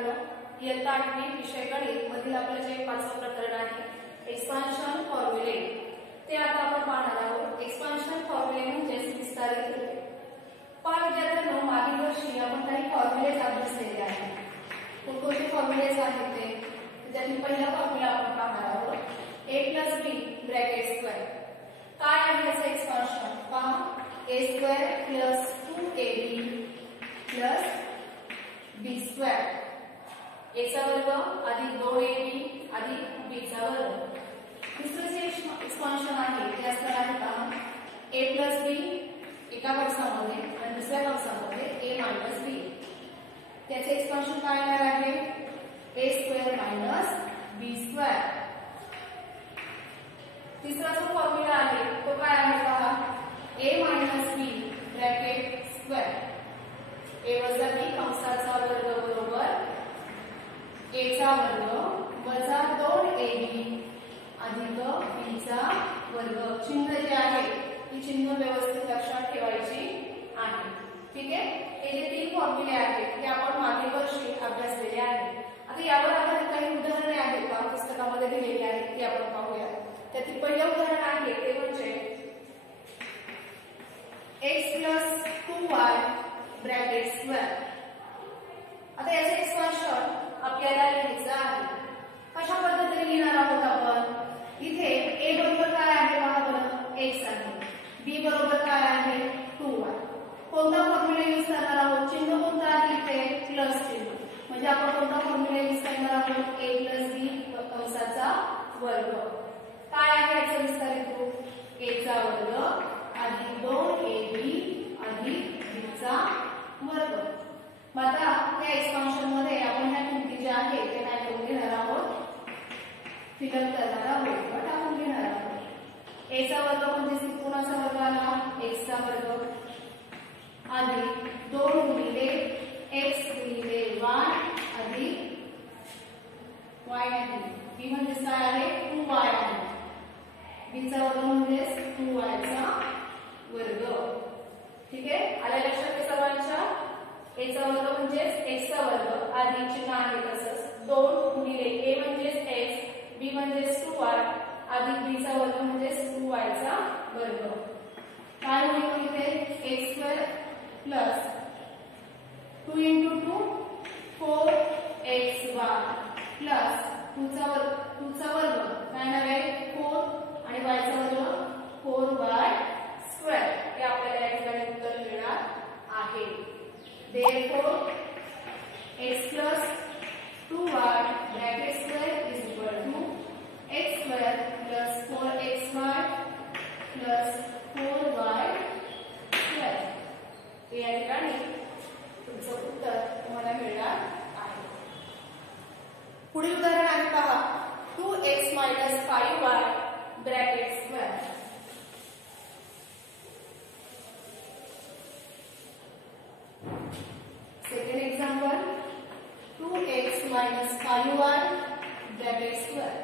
मित्रांनो, इयत्ता 8वी विषय गणित मधील आपले जे 5वे प्रकरण आहे एक्सपान्शन फॉर्म्युले ते आता आपण पाहणार आहोत। एक्सपान्शन फॉर्म्युले म्हणजे विस्तारित रूपे। पहा विद्यार्थ्यांनो, मागील वर्षी आपण काही फॉर्म्युलेज अभ्यासलेले आहेत। कोणकोणते फॉर्म्युलेज आहेत ते? त्यातील पहिला फॉर्म्युला आपण पाहणार आहोत a + b ब्रॅकेट स्क्वेअर। काय आहे याचे एक्सपान्शन? पहा a square + 2ab + b square, a चा वर्ग अधिक 2ab अधिक b चा वर्ग। दुसरे जे एक्सपान्शन आहे ते असणार आहे पहा a + b एका कंसामध्ये आणि दुसऱ्या कंसामध्ये a - b। त्याचे एक्सपान्शन काय येणार आहे? a square - b square. तिसरा जो फॉर्म्युला आहे तो काय आहे पहा a - b bracket square, a - b कंसाचा वर्ग बरोबर a चा वर्ग वजा 2ab अधिक b चा वर्ग। चिन्ह जे आहे ती चिन्ह व्यवस्थित लक्षात ठेवायची आहे। ठीक आहे, हे जे तीन फॉर्म्युले आहेत ते आपण मागील वर्षी अभ्यासलेले आहेत। आता यावर आधारित काही उदाहरणे आहेत का पुस्तकामध्ये दिलेली आहेत ते आपण पाहूया। त्यातील पहिलं उदाहरण आहे ते म्हणजे x + 2y ब्रॅकेट स्क्वेअर। आता याचे एक्सपान्शन आपल्याला लिहायचं आहे। कशा पद्धतीने लिहिणार आहोत आपण? इथे a बरोबर काय आहे पहा बरं, x आहे, b बरोबर काय आहे 2y। कोणता फॉर्म्युला यूज करणार आहोत? चिन्ह कोणतं आहे इथे? प्लस चिन्ह। म्हणजे आपण कोणता फॉर्म्युला यूज करणार आहोत? a + b कंसाचा वर्ग। काय आहे याचं विस्तारित रूप? a चा वर्ग अधिक 2ab अधिक b चा वर्ग। आता या एक्सपान्शन मध्ये आपण ह्या किमती ज्या आहेत ते काय करून घेणार आहोत? फिलअप करणार आहोत किंवा टाकून घेणार आहोत। a चा वर्ग म्हणजे कोणाचा वर्ग आला? x चा वर्ग अधिक 2 गुणिले x गुणिले y अधिक y आहे। b म्हणजे काय आहे? 2y आहे। b चा वर्ग म्हणजे 2y चा वर्ग। ठीक आहे, आल्या लक्षात हे सर्वांच्या? a चा वर्ग म्हणजे x चा वर्ग अधिक चिन्ह आहे तसंच 2 गुणिले a म्हणजे x, b म्हणजे 2y अधिक b चा वर्ग म्हणजे 2y चा वर्ग। काय होईल इथे? x² + 2 × 2 4xy प्लस 2 चा वर्ग काय आहे? 4 आणि y चा वर्ग 4y²। हे आपल्याला या ठिकाणी उत्तर मिळणार आहे। Therefore x + 2y bracket square = x² + 4xy + 4y²। हे या ठिकाणी तुमचं उत्तर तुम्हाला मिळणार आहे। पुढील उदाहरण आहे पहा 2x - 5y bracket square. Second example 2x - 5y bracket square.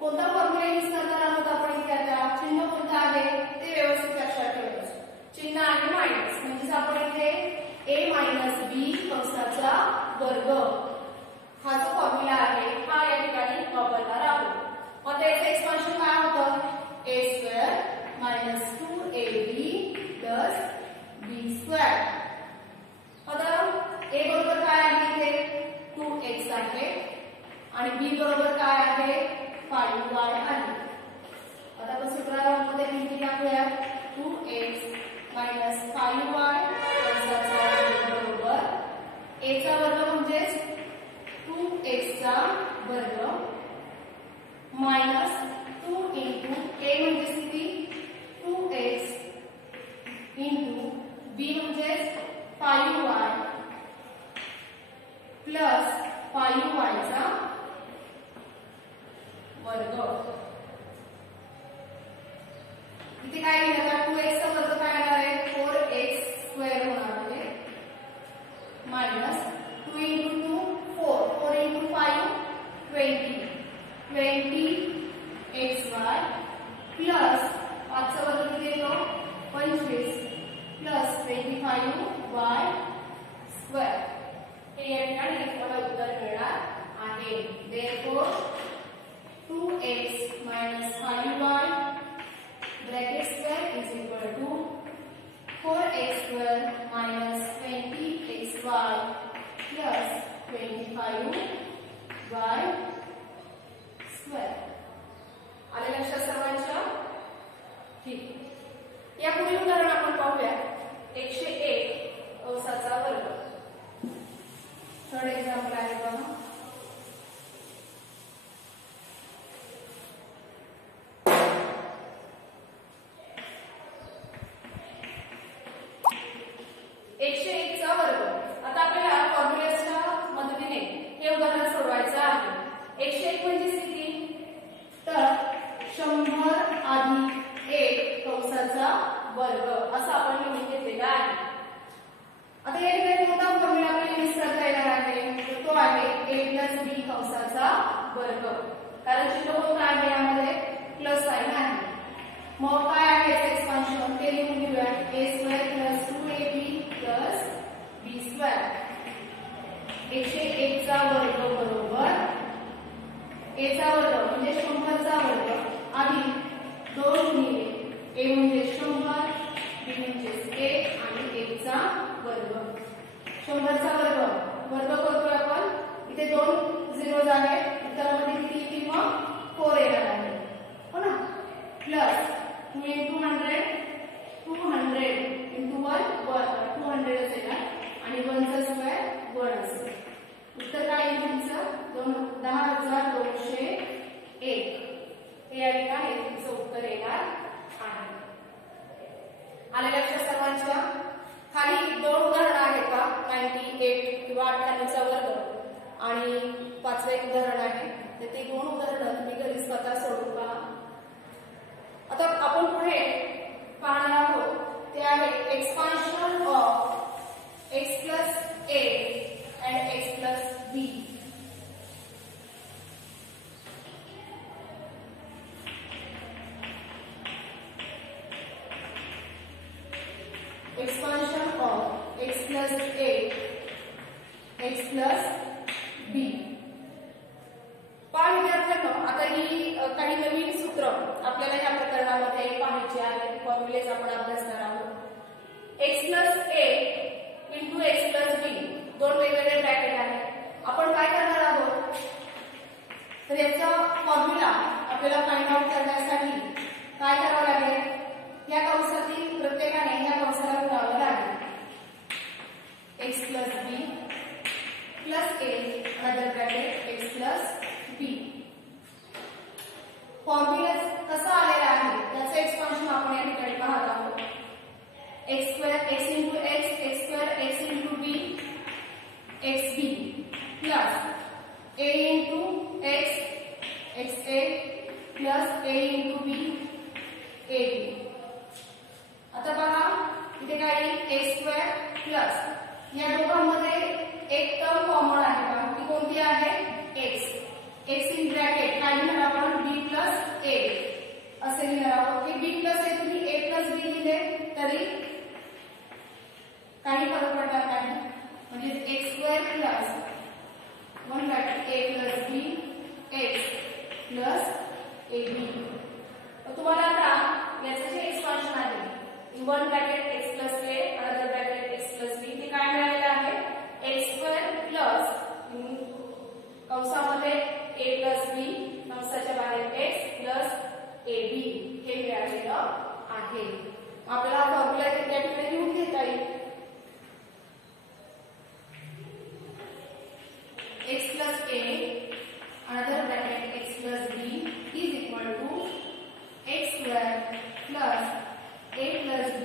कोणता फॉर्म्युला यूज करणार आहोत आपण इथे? आता चिन्ह कोणतं आहे ते व्यवस्थित लक्षात ठेवायचं। चिन्ह आहे मायनस, म्हणजे आपण इथे a - b कंसाचा वर्ग हा जो फॉर्म्युला आहे हा या ठिकाणी वापरणार आहोत। मग त्याचे एक्सपान्शन काय होतं? a² - 2ab + b square. आता a बरोबर काय आहे इथे? 2x आहे आणि b बरोबर काय आहे? 5y आहे। आता आपण सूत्रामध्ये किमती टाकूया। 2x - 5y कंसाचा वर्ग बरोबर a चा वर्ग म्हणजे 2x चा वर्ग मायनस 2 × a म्हणजे किती? 2x × b म्हणजे 5y प्लस 5y चा वर्ग। इथे काय लिहिलं का? 2x चा वर्ग काय येणार आहे? 4x² होणार आहे मायनस 2 × 2 4, 4 × 5 20, 20xy प्लस 5 चा वर्ग किती येतो? 25 प्लस 25y²। हे या ठिकाणी आपल्याला उत्तर मिळणार आहे. Therefore 2x minus 5y bracket square is equal to 4x square minus 20xy plus 25y square. आले लक्षात सर्वांच्या? ठीक. या पुढील उदाहरण आपण पाहूया. 101 कंसाचा वर्ग. थर्ड एक्झाम्पल आहे बघा. सोडवायचं आहे. 101 म्हणजे किती? तर 100 अधिक 1 कंसाचा वर्ग असं आपण लिहून घेतलेला आहे. आता या ठिकाणी कोणता फॉर्म्युला आपल्याला यूज करता येणार आहे? तर तो आहे a + b कंसाचा वर्ग. कारण चिन्ह कोणतं आहे यामध्ये? प्लस साइन आहे. मग काय आहे याचे एक्सपान्शन ते लिहून घेऊया. a² + 2ab + b². 101 चा वर्ग बरोबर a चा वर्ग म्हणजे 100 चा वर्ग आणि 2 गुणिले a म्हणजे 100 b म्हणजे 1 आणि 1 चा वर्ग. 100 चा वर्ग करतोय आपण. इथे 2 झिरोज आहेत. उत्तरामध्ये किती येतील? मग 4 येणार आहे. हो ना? प्लस 2 × 100 200 × 1 200 असेल आणि 1 चा स्क्वेअर 1 असेल. उत्तर काय येईल तुमचं? 10,201. हे या ठिकाणी तुमचं उत्तर येणार आहे. आले लक्षात सर्वांच्या? खाली 2 उदाहरणं आहेत का? 98 किंवा 98 चा वर्ग आणि 5वे एक उदाहरण आहे. तर ते 2 उदाहरणं तुम्ही घरी स्वतः सोडून पहा. आता आपण पुढे पाहणार आहोत ते आहे expansion of x + a and x + b. Expansion of x + a, x + b. पहा विद्यार्थ्यांनो, आता ही काही नवीन सूत्र आपल्याला या प्रकरणामध्ये पाहायची आहेत. फॉर्म्युलेज आपण अभ्यासणार आहोत. x + a × x + b 2 वेगवेगळे ब्रॅकेट आहेत. आपण काय करणार आहोत? तर याचा फॉर्म्युला आपल्याला फाइंड आउट करण्यासाठी काय करावं लागेल? या कंसातील प्रत्येकाने या कंसाला गुणावं लागेल. x + b + a other bracket x + b. Formula कसा आलेला आहे त्याचे एक्सपान्शन आपण या ठिकाणी पाहत आहोत. x² x × x x² x × b xb plus a × x xa plus a × b ab. आता पहा इथे काय a² प्लस या दोघांमध्ये एक टर्म कॉमन आहे का? ती कोणती आहे? x. x इन ब्रॅकेट काय लिहिणार आपण? b + a असे लिहिणार आहोत. की b + a तुम्ही a + b लिहिले तरी काही फरक पडणार नाही. म्हणजे x² plus 1 bracket a + b x + ab. तुम्हाला आता याचे जे एक्सपान्शन आहे 1 bracket x + a other bracket x + b ते काय मिळालेलं आहे? x² प्लस कंसामध्ये a + b कंसाच्या बाहेर x + ab हे मिळालेलं आहे. आपल्याला फॉर्म्युला त्या ठिकाणी लिहून घेता येईल. x + a another bracket x + b is equal to x² plus a + b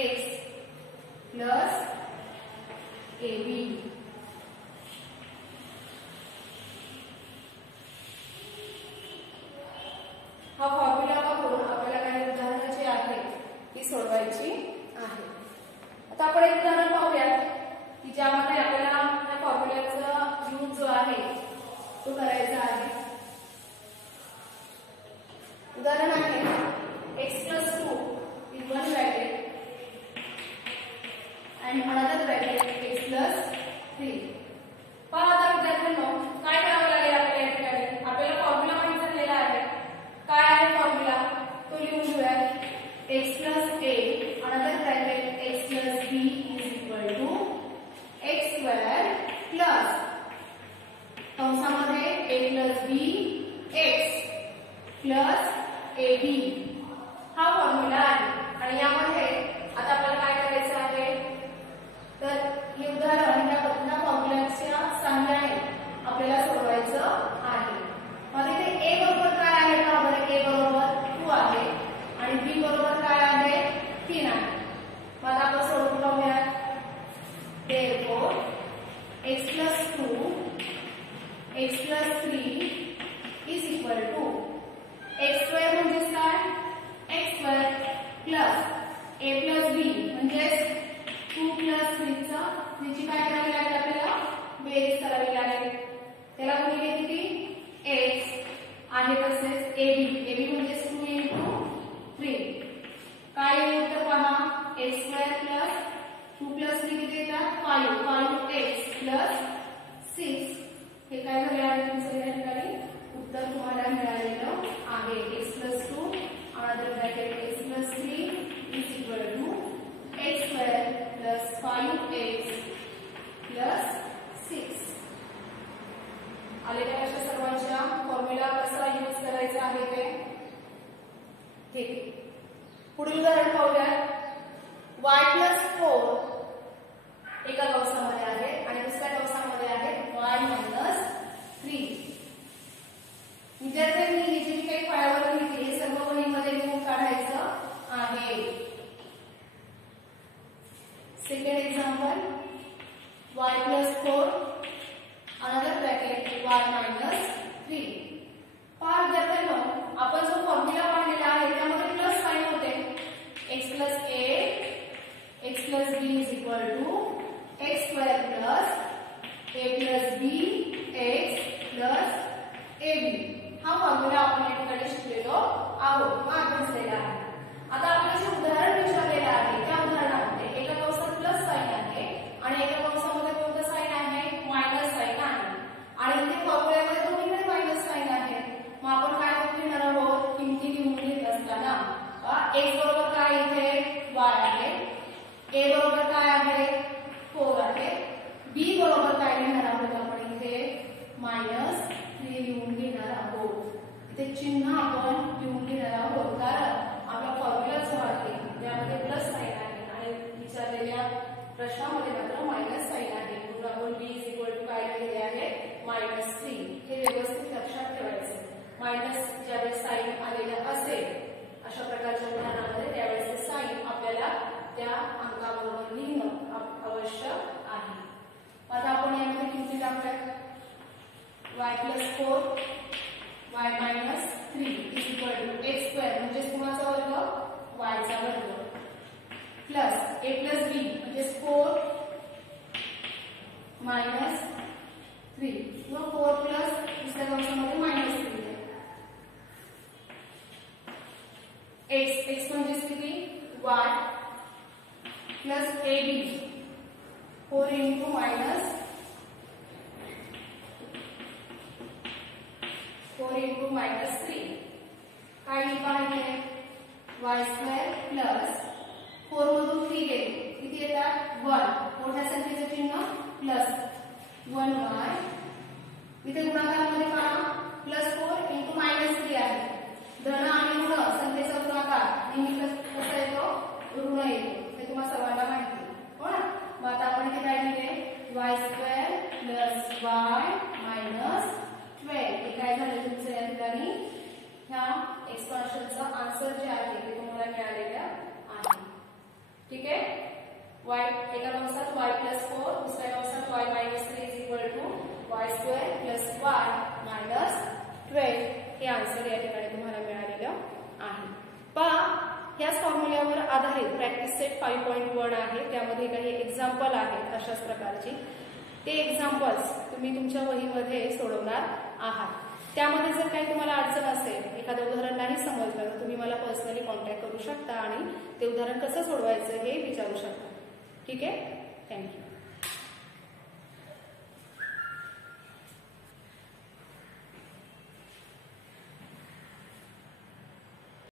x plus ab. हा फॉर्म्युला वापरून आपल्याला काही उदाहरणे जी आहेत ती सोडवायची आहे. आता आपण एक उदाहरण पाहूया की ज्यामध्ये आपल्याला या फॉर्म्युल्याचा यूज जो आहे तो करायचा आहे. उदाहरण आहे x + 2 in 1 bracket and another bracket x + 3. पहा x plus a, another bracket x plus b is equal to x square plus कंसामध्ये a plus b x plus ab हा फॉर्म्युला आहे. आणि यामध्ये आता आपल्याला काय करायचं आहे, तर हे उदाहरण या फॉर्म्युलाच्या सहाय्याने आपल्याला सोडवायचं आहे. मग इथे a बरोबर काय आहे का बरं, a बरोबर 2 आहे आणि b बरोबर काय आहे 3 आहे. मग आपण सोडवून पाहूया. therefore x plus 2 x plus 3 is equal to x square म्हणजे काय, x square plus a plus b म्हणजे 2 plus 3 ची काय करावी लागेल, आपल्याला बेरीज करावी लागेल. त्याला गुणिले किती x आहे तसेच ab म्हणजे 2 into 3 काय येईल तर पहा x square plus 2 plus 3 किती येतात 5x plus 6 हे काय झाले आहे तुमचं या ठिकाणी उत्तर तुम्हाला मिळालेलं आहे. x plus 2 another bracket x plus 3 is equal to x square plus 5x plus 6. आलेल्या अशा सर्वांच्या फॉर्म्युला कसा यूज करायचा आहे ते ठीक आहे. पुढील उदाहरण पाहूया. y plus 4 एका कंसामध्ये आहे आणि दुसऱ्या कंसामध्ये आहे y minus 3. विद्यार्थ्यांनी ही जी काही फळावर लिहिली हे सर्व वहीमध्ये लिहून काढायचं आहे. Second example y plus 4 another bracket y minus 3. पहा विद्यार्थ्यांनो, आपण जो फॉर्म्युला पाहिलेला आहे त्यामध्ये प्लस साइन होते. x plus a x plus b is equal to x square plus a plus b x plus ab हा फॉर्म्युला आपण या ठिकाणी शिकलेलो आहोत किंवा अभ्यासलेला आहे. आता आपल्याला जे उदाहरण विचारलेलं आहे त्या उदाहरणामध्ये एका कंसात प्लस साइन आहे आणि एका कंसामध्ये कोणतं साइन आहे मायनस साइन आहे आणि इथे फॉर्म्युल्यामध्ये दोन्हीकडे मायनस साइन आहे. मग आपण काय लिहिणार आहोत, किमती लिहून घेत असताना x बरोबर काय इथे y आहे, a बरोबर काय आहे 4 आहे, b बरोबर काय लिहिणार आहोत आपण इथे -3 लिहून घेणार आहोत. इथे चिन्ह आपण लिहून घेणार आहोत कारण आपला फॉर्म्युला जो आहे त्यामध्ये प्लस साइन आहे आणि विचारलेल्या प्रश्नामध्ये मात्र मायनस साइन आहे. म्हणून आपण b इज इक्वल टू काय लिहिले आहे -3. हे व्यवस्थित लक्षात ठेवायचे. मायनस ज्यावेळेस साइन आलेलं असेल अशा प्रकारच्या उदाहरणामध्ये त्यावेळेस ते साइन आपल्याला त्या अंकाबरोबर लिहिणं आवश्यक आहे. आता आपण यामध्ये किमती टाकूयात. y plus 4 y minus 3 is equal to x square म्हणजे कुणाचा वर्ग y चा वर्ग plus a plus b म्हणजे 4 minus 3 किंवा 4 plus दुसऱ्या कंसामध्ये -3 x म्हणजे किती y plus ab 4 into minus 4 into -3 काय लिहायचे y square plus 4 मधून 3 गेले किती येतात 1. मोठ्या संख्येचे चिन्ह प्लस 1y. इथे गुणाकारामध्ये पहा +4 into -3 आहे. धन आणि ऋण संख्येचा गुणाकार नेहमी कसा येतो ऋण येतो. हे तुम्हाला सर्वांना माहिती हो ना. मग आता आपण इथे काय लिहिले y square plus y minus 12. हे काय झालं तुमचं या ठिकाणी ह्या एक्सपान्शनचा आन्सर जे आहे ते तुम्हाला मिळालेलं आहे. ठीक आहे. y एका कंसात y plus 4 दुसऱ्या कंसात y minus 3 is equal to y square plus y minus 12 हे आन्सर या ठिकाणी तुम्हाला मिळालेलं आहे. पहा याच फॉर्म्युल्यावर आधारित प्रॅक्टिस सेट 5.1 आहे. त्यामध्ये काही एक्झाम्पल आहेत अशाच प्रकारची. ते एक्झाम्पल्स तुम्ही तुमच्या वहीमध्ये सोडवणार आहात. त्यामध्ये जर काही तुम्हाला अडचण असेल, एखादं उदाहरण नाही समजलं तर तुम्ही मला पर्सनली कॉन्टॅक्ट करू शकता आणि ते उदाहरण कसं सोडवायचं हे विचारू शकता. ठीक आहे. थँक्यू.